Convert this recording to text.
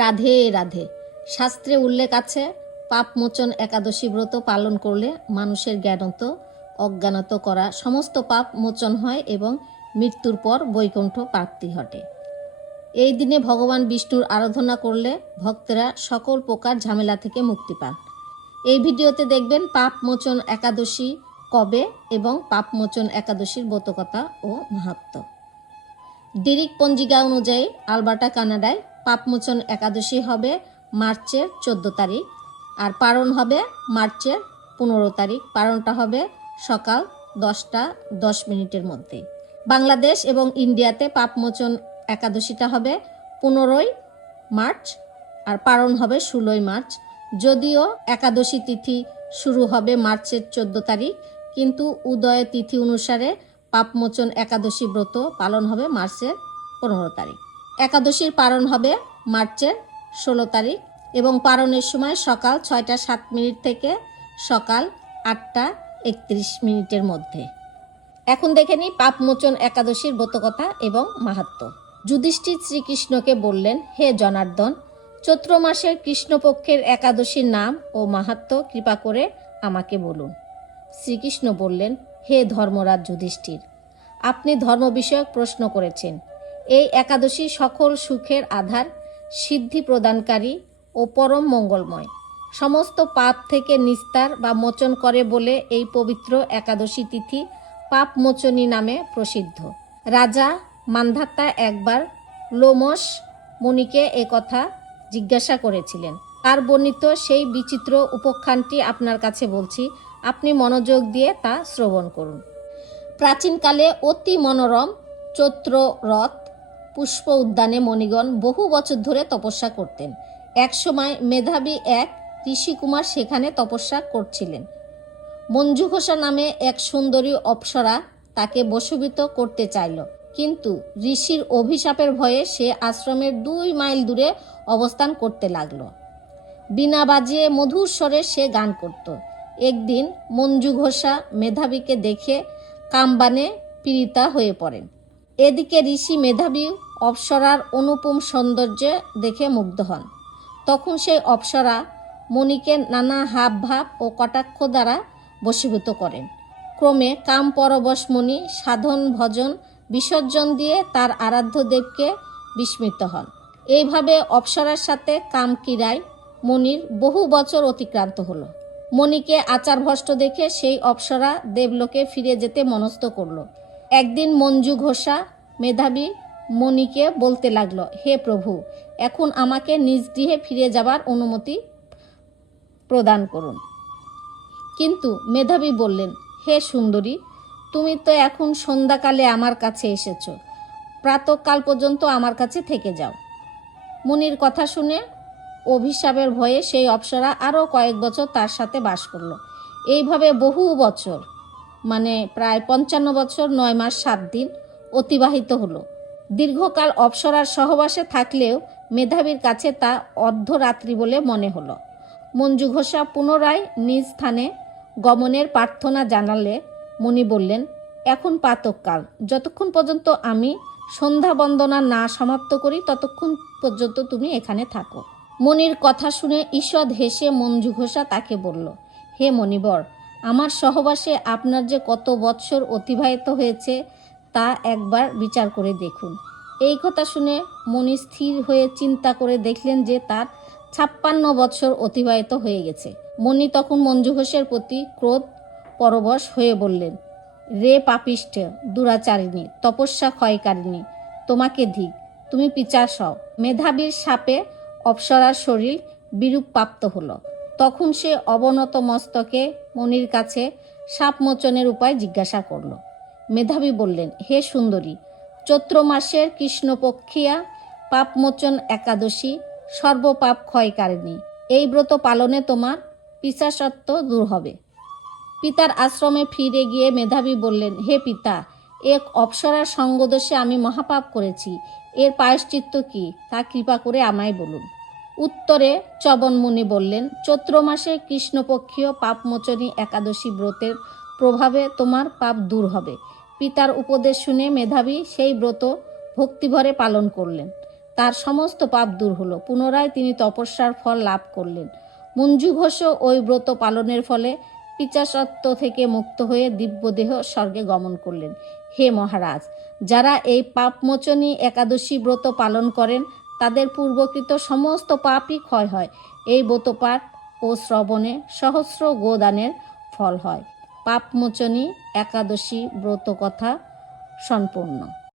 রাধে রাধে। শাস্ত্রে উল্লেখ আছে, পাপমোচন একাদশী ব্রত পালন করলে মানুষের জ্ঞানত অজ্ঞানত করা সমস্ত পাপ মোচন হয় এবং মৃত্যুর পর বৈকুণ্ঠ প্রাপ্তি ঘটে। এই দিনে ভগবান বিষ্ণুর আরাধনা করলে ভক্তেরা সকল প্রকার ঝামেলা থেকে মুক্তি পান। এই ভিডিওতে দেখবেন পাপমোচন একাদশী কবে এবং পাপমোচন একাদশীর ব্রতকথা ও মাহাত্ম্য। ডিরিক পঞ্জিকা অনুযায়ী আলবার্টা কানাডায় পাপমোচন একাদশী হবে মার্চের 14 তারিখ, আর পারণ হবে মার্চের 15 তারিখ। পারণটা হবে সকাল 10টা 10 মিনিটের মধ্যে। বাংলাদেশ এবং ইন্ডিয়াতে পাপমোচন একাদশীটা হবে 15 মার্চ আর পারণ হবে 16 মার্চ। যদিও একাদশী তিথি শুরু হবে মার্চের 14 তারিখ, কিন্তু উদয় তিথি অনুসারে পাপমোচন একাদশী ব্রত পালন হবে মার্চের 15 তারিখ। একাদশীর পারণ হবে মার্চের 16 তারিখ এবং পারণের সময় সকাল 6টা 7 মিনিট থেকে সকাল 8টা 31 মিনিটের মধ্যে। এখন দেখে নিই পাপমোচন একাদশীর ব্রতকথা এবং মাহাত্ম্য। যুধিষ্ঠির শ্রীকৃষ্ণকে বললেন, হে জনার্দন, চৈত্র মাসের কৃষ্ণপক্ষের একাদশীর নাম ও মাহাত্ম্য কৃপা করে আমাকে বলুন। শ্রীকৃষ্ণ বললেন, হে ধর্মরাজ যুধিষ্ঠির, আপনি ধর্ম বিষয়ক প্রশ্ন করেছেন। এই একাদশী সকল সুখের আধার, সিদ্ধি প্রদানকারী ও পরম মঙ্গলময়, সমস্ত পাপ থেকে নিস্তার বা মোচন করে বলে এই পবিত্র একাদশী তিথি পাপমোচনী নামে প্রসিদ্ধ। রাজা মান্ধাতা একবার লোমশ মুনিকে কথা জিজ্ঞাসা করেছিলেন। তার বর্ণিত সেই বিচিত্র উপাখ্যানটি আপনার কাছে বলছি, আপনি মনোযোগ দিয়ে তা শ্রবণ করুন। প্রাচীনকালে অতি মনোরম চৈত্র রথ পুষ্প উদ্যানে মণিগণ বহু বছর ধরে তপস্যা করতেন। একসময় মেধাবী এক ঋষিকুমার সেখানে তপস্যা করছিলেন। মঞ্জুঘোষা নামে এক সুন্দরী অপ্সরা তাকে বশীভূত করতে চাইল, কিন্তু ঋষির অভিশাপের ভয়ে সে আশ্রমের 2 মাইল দূরে অবস্থান করতে লাগলো। বীণা বাজিয়ে মধুর স্বরে সে গান করত। একদিন মঞ্জুঘোষা মেধাবীকে দেখে কামবানে পীড়িতা হয়ে পড়েন। এদিকে ঋষি মেধাবী অপ্সরার অনুপম সৌন্দর্য দেখে মুগ্ধ হন। তখন সেই অপ্সরা মণিকে নানা হাব ভাব ও কটাক্ষ দ্বারা বশীভূত করেন। ক্রমে কাম পরবশ মণি সাধন ভজন বিসর্জন দিয়ে তার আরাধ্য দেবকে বিস্মৃত হন। এইভাবে অপ্সরার সাথে কামক্রীড়ায় মণির বহু বছর অতিক্রান্ত হলো। মণিকে আচারভ্রষ্ট দেখে সেই অপ্সরা দেবলোকে ফিরে যেতে মনস্থ করল। একদিন মঞ্জু ঘোষা মেধাবী মণিকে বলতে লাগলো, হে প্রভু, এখন আমাকে নিজ গৃহে ফিরে যাবার অনুমতি প্রদান করুন। কিন্তু মেধাবী বললেন, হে সুন্দরী, তুমি তো এখন সন্ধ্যাকালে আমার কাছে এসেছ, প্রাতঃকাল পর্যন্ত আমার কাছে থেকে যাও। মুনির কথা শুনে অভিশাপের ভয়ে সেই অপ্সরা আরও কয়েক বছর তার সাথে বাস করলো। এইভাবে বহু বছর, মানে প্রায় 55 বছর 9 মাস 7 দিন অতিবাহিত হলো। দীর্ঘকাল অপ্সরার সহবাসে থাকলেও মেধাবীর কাছে তা অর্ধরাত্রি বলে মনে হলো। মঞ্জু ঘোষা পুনরায় নিজ স্থানে গমনের প্রার্থনা জানালে মুনি বললেন, এখন প্রাতঃকাল, যতক্ষণ পর্যন্ত আমি সন্ধ্যা বন্দনা না সমাপ্ত করি ততক্ষণ পর্যন্ত তুমি এখানে থাকো। মনির কথা শুনে ঈষৎ হেসে মঞ্জু ঘোষা তাকে বলল, হে মণিবর, আমার সহবাসে আপনার যে কত বৎসর অতিবাহিত হয়েছে তা একবার বিচার করে দেখুন। এই কথা শুনে মণি স্থির হয়ে চিন্তা করে দেখলেন যে তার 56 বৎসর অতিবাহিত হয়ে গেছে। মণি তখন মঞ্জু ঘোষের প্রতি ক্রোধ পরবশ হয়ে বললেন, রে পাপিষ্ঠ দুরাচারিণী, তপস্যা ক্ষয়কারিণী, তোমাকে ধিক, তুমি পিশাচ হও। মেধাবীর শাপে অপ্সরার শরীর বিরূপ প্রাপ্ত হলো। তখন সে অবনত মস্তকে মণির কাছে শাপমোচনের উপায় জিজ্ঞাসা করল। মেধাবী বললেন, হে সুন্দরী, চৈত্র মাসের কৃষ্ণপক্ষিয়া পাপমোচন একাদশী সর্বপাপ ক্ষয়কারিণী। এই ব্রত পালনে তোমার পিশাচত্ব দূর হবে। পিতার আশ্রমে ফিরে গিয়ে মেধাবী বললেন, হে পিতা, এক অপ্সরার সঙ্গদোষে আমি মহাপাপ করেছি, এর প্রায়শ্চিত্ত কি তা কৃপা করে আমায় বলুন। উত্তরে চবন মুনি বললেন, চৈত্র মাসে কৃষ্ণপক্ষীয় পাপমোচনী একাদশী ব্রতের প্রভাবে তোমার পাপ দূর হবে। পিতার উপদেশ শুনে মেধাবী সেই ব্রত ভক্তিভরে পালন করলেন। তার সমস্ত পাপ দূর হলো। পুনরায় তিনি তপস্যার ফল লাভ করলেন। মঞ্জু ঘোষও ওই ব্রত পালনের ফলে পিশাচত্ব থেকে মুক্ত হয়ে দিব্যদেহ স্বর্গে গমন করলেন। হে মহারাজ, যারা এই পাপমোচনী একাদশী ব্রত পালন করেন তাদের পূর্বকৃত সমস্ত পাপই ক্ষয় হয়। এই ব্রতপাঠ ও শ্রবণে সহস্র গোদানের ফল হয়। পাপমোচনী একাদশী ব্রত কথা সম্পূর্ণ।